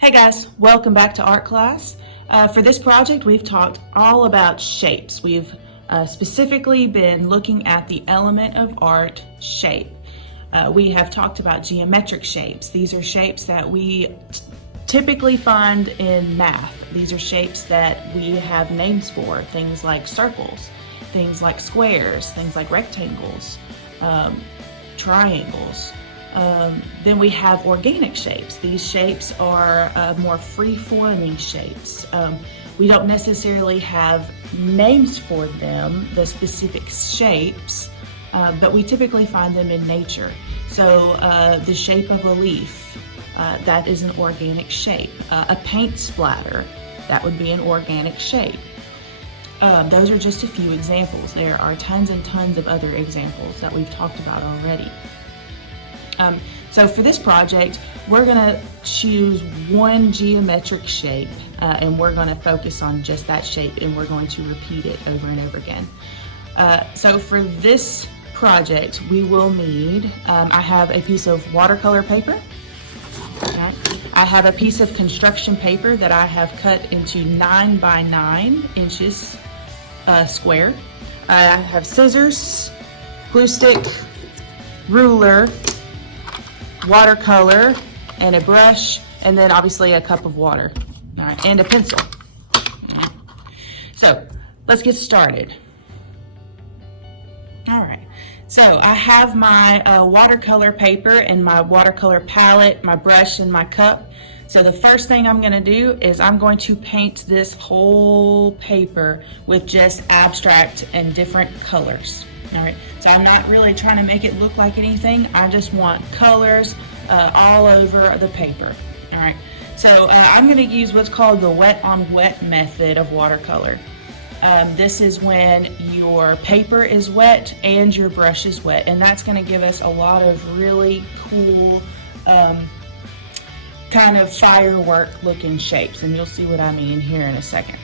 Hey guys, welcome back to art class. For this project, we've talked all about shapes. We've specifically been looking at the element of art, shape. We have talked about geometric shapes. These are shapes that we typically find in math. These are shapes that we have names for, things like circles, things like squares, things like rectangles, triangles. Then we have organic shapes. These shapes are more free-forming shapes. We don't necessarily have names for them, the specific shapes, but we typically find them in nature. So the shape of a leaf, that is an organic shape. A paint splatter, that would be an organic shape. Those are just a few examples. There are tons and tons of other examples that we've talked about already. So for this project, we're going to choose one geometric shape and we're going to focus on just that shape, and we're going to repeat it over and over again. So for this project, we will need, I have a piece of watercolor paper. Okay. I have a piece of construction paper that I have cut into 9 by 9 inches square. I have scissors, glue stick, ruler, watercolor, and a brush, and then obviously a cup of water. All right, and a pencil. All right. So let's get started. All right, so I have my watercolor paper and my watercolor palette, my brush, and my cup. So the first thing I'm going to do is I'm going to paint this whole paper with just abstract and different colors. All right, so I'm not really trying to make it look like anything. I just want colors all over the paper. All right, so I'm going to use what's called the wet on wet method of watercolor. This is when your paper is wet and your brush is wet, and that's going to give us a lot of really cool kind of firework looking shapes, and you'll see what I mean here in a second.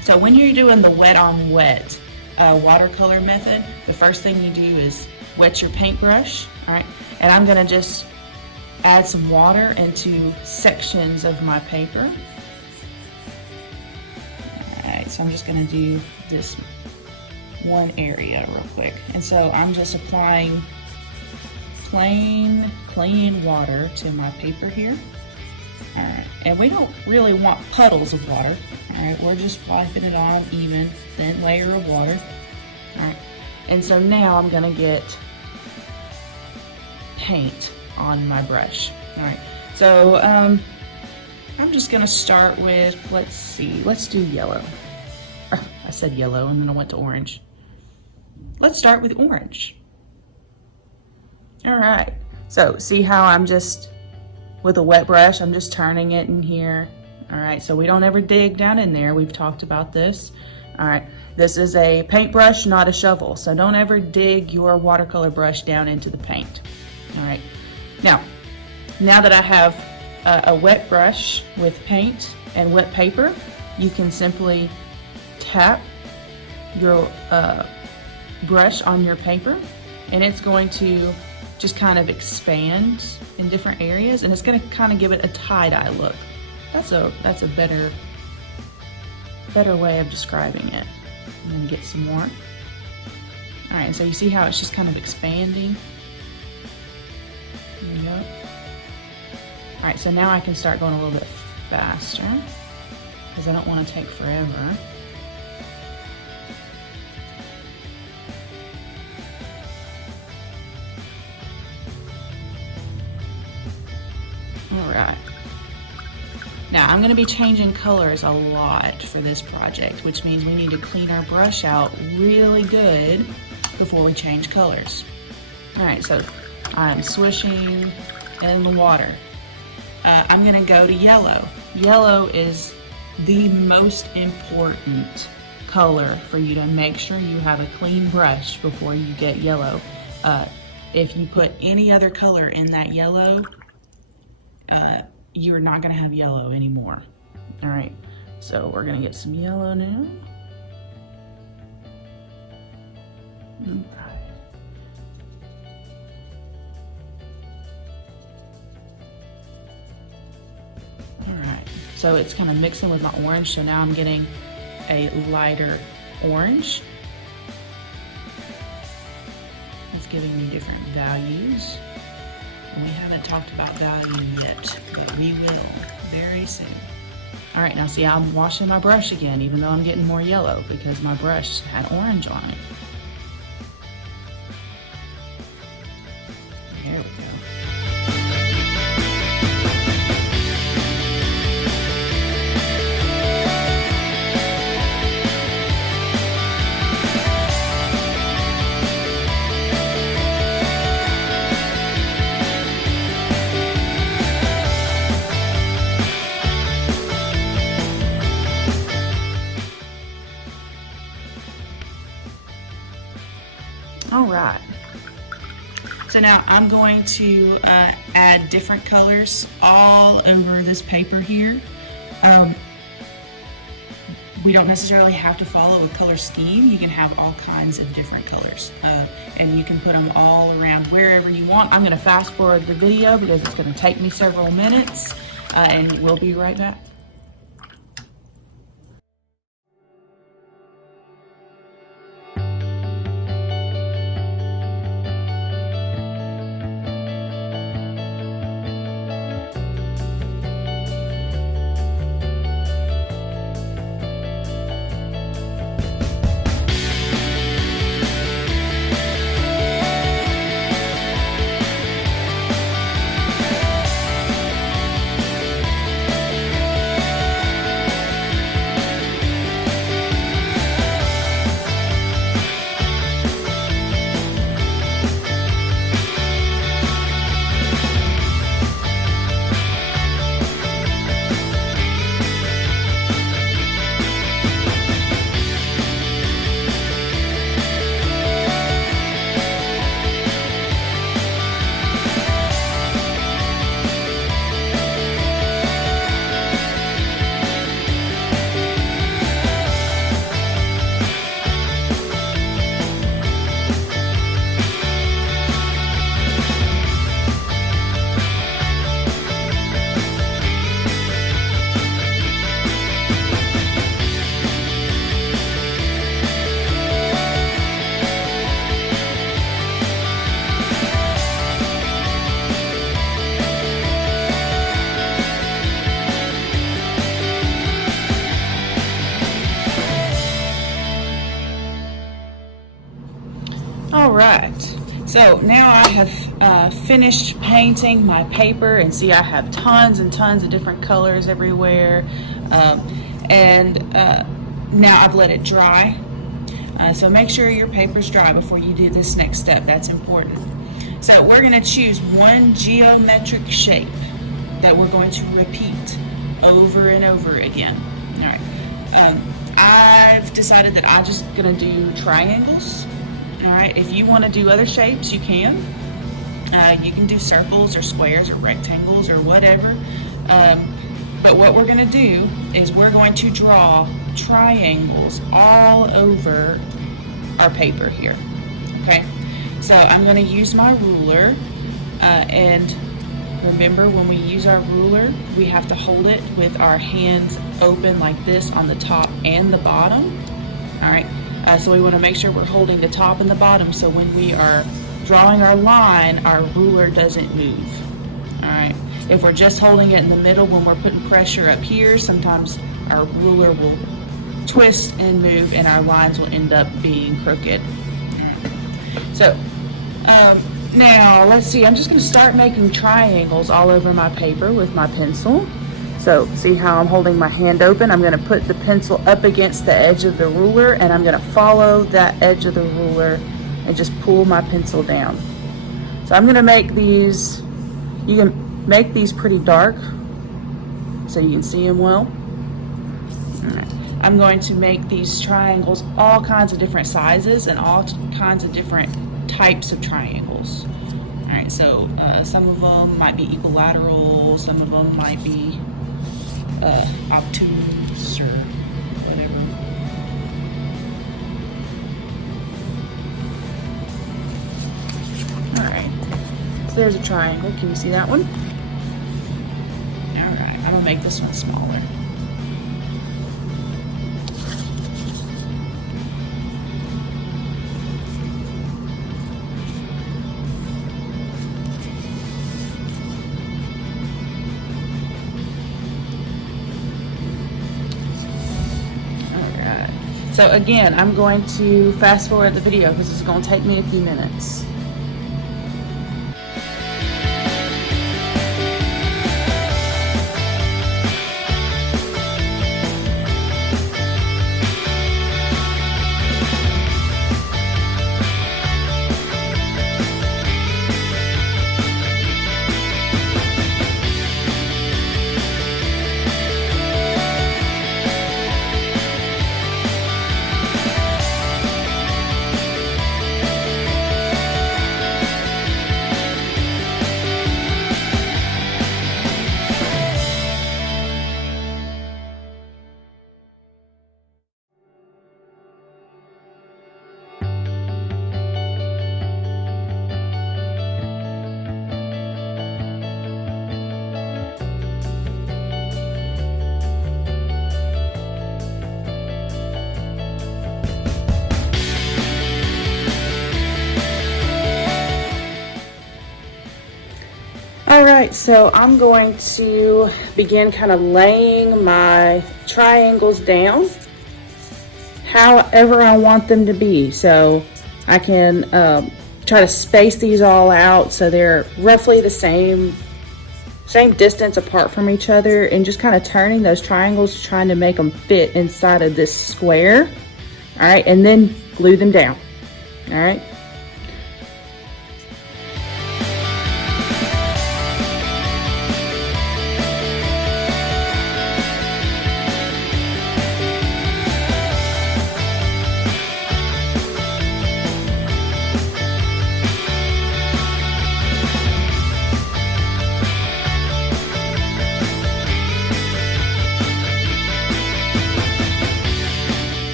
So when you're doing the wet on wet watercolor method, the first thing you do is wet your paintbrush. All right, and I'm going to just add some water into sections of my paper. All right, so I'm just going to do this one area real quick, and so I'm just applying plain clean water to my paper here. All right, and we don't really want puddles of water. All right, we're just wiping it on even, thin layer of water. All right, and so now I'm gonna get paint on my brush. All right, so I'm just gonna start with, let's do yellow. I said yellow and then I went to orange. Let's start with orange. All right, so see how I'm just, with a wet brush, I'm just turning it in here. All right, so we don't ever dig down in there. We've talked about this. All right, this is a paintbrush, not a shovel. So don't ever dig your watercolor brush down into the paint. All right, now that I have a wet brush with paint and wet paper, you can simply tap your brush on your paper, and it's going to just kind of expand in different areas, and it's going to kind of give it a tie-dye look. That's a better way of describing it. I'm going to get some more. All right, and so you see how it's just kind of expanding. There you go. All right, so now I can start going a little bit faster because I don't want to take forever. All right. Now I'm going to be changing colors a lot for this project, which means we need to clean our brush out really good before we change colors. All right, so I'm swishing in the water. I'm going to go to yellow. Yellow is the most important color for you to make sure you have a clean brush before you get yellow. If you put any other color in that yellow, you're not going to have yellow anymore. All right, so we're going to get some yellow now. Okay. All So it's kind of mixing with my orange. So now I'm getting a lighter orange. It's giving me different values. And we haven't talked about value yet, but we will very soon. All right, now see, I'm washing my brush again, even though I'm getting more yellow because my brush had orange on it. There we go. All right, so now I'm going to add different colors all over this paper here. We don't necessarily have to follow a color scheme. You can have all kinds of different colors, and you can put them all around wherever you want. I'm going to fast forward the video because it's going to take me several minutes, and we'll be right back. All right, so now I have finished painting my paper, and see I have tons and tons of different colors everywhere, and now I've let it dry. So make sure your paper's dry before you do this next step. That's important. So we're going to choose one geometric shape that we're going to repeat over and over again. All right. I've decided that I'm just going to do triangles. All right. If you want to do other shapes, you can. You can do circles or squares or rectangles or whatever. But what we're going to do is we're going to draw triangles all over our paper here. Okay. So I'm going to use my ruler, and remember, when we use our ruler, we have to hold it with our hands open like this on the top and the bottom. All right, so we want to make sure we're holding the top and the bottom, so when we are drawing our line, our ruler doesn't move. All right, if we're just holding it in the middle when we're putting pressure up here, sometimes our ruler will twist and move and our lines will end up being crooked. So now let's see, I'm just going to start making triangles all over my paper with my pencil. So see how I'm holding my hand open? I'm going to put the pencil up against the edge of the ruler, and I'm going to follow that edge of the ruler and just pull my pencil down. So I'm going to make these, you can make these pretty dark so you can see them well. All right. I'm going to make these triangles all kinds of different sizes and all kinds of different types of triangles. All right, so some of them might be equilateral, some of them might be obtuse or whatever. All right, so there's a triangle. Can you see that one? All right, I'm gonna make this one smaller. So again, I'm going to fast forward the video because it's going to take me a few minutes. All right, so I'm going to begin kind of laying my triangles down however I want them to be. So I can try to space these all out so they're roughly the same distance apart from each other, and just kind of turning those triangles, trying to make them fit inside of this square. All right, and then glue them down. All right.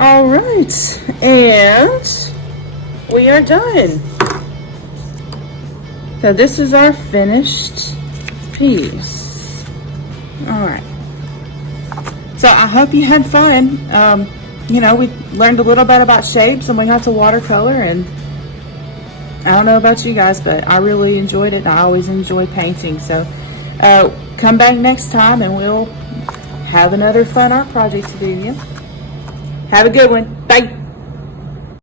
All right, and we are done. So this is our finished piece. All right. So I hope you had fun. You know, we learned a little bit about shapes, and we got to watercolor, and I don't know about you guys, but I really enjoyed it. I always enjoy painting. So come back next time and we'll have another fun art project to do. Have a good one. Bye.